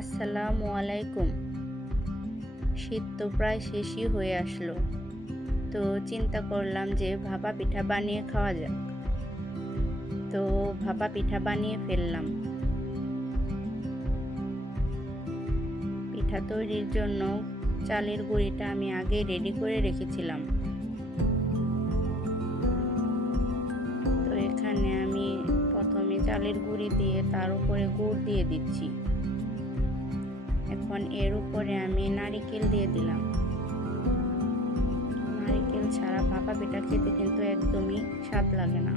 আসসালামু আলাইকুম। শীত তো প্রায় শেষই হয়ে আসলো। তো চিন্তা করলাম যে ভাপা পিঠা বানিয়ে খাওয়া যাক। তো ভাপা পিঠা বানিয়ে ফেললাম। পিঠা তৈরির জন্য চালের গুঁড়িটা আমি আগেই রেডি করে রেখেছিলাম। তো এখানে আমি প্রথমে চালের গুঁড়ি দিয়ে তার উপরে গুড় দিয়ে দিচ্ছি। এখন এর উপরে আমি নারিকেল দিয়ে দিলাম। নারিকেল ছাড়া ভাপা পিঠা খেতে কিন্তু একদমই স্বাদ লাগে না।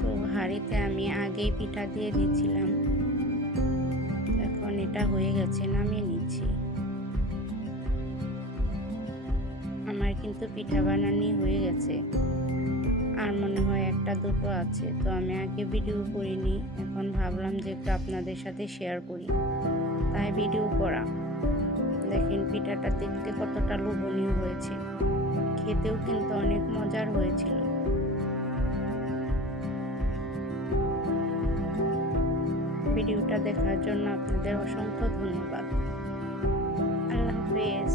তো হাঁড়িতে আমি আগেই পিঠা দিয়ে দিয়েছিলাম। এখন এটা হয়ে গেছে, নামিয়ে নিচ্ছি। আমার কিন্তু পিঠা বানানি হয়ে গেছে, আর মনে হয় একটা দুটো আছে। তো আমি আগে ভিডিও করিনি, এখন ভাবলাম যে একটু আপনাদের সাথে শেয়ার করি, তাই ভিডিও করা। দেখেন পিঠাটা দেখতে কতটা লোভনীয় হয়েছে, খেতেও কিন্তু অনেক মজার হয়েছিল। ভিডিওটা দেখার জন্য আপনাদের অসংখ্য ধন্যবাদ। আল্লাহ হাফেজ।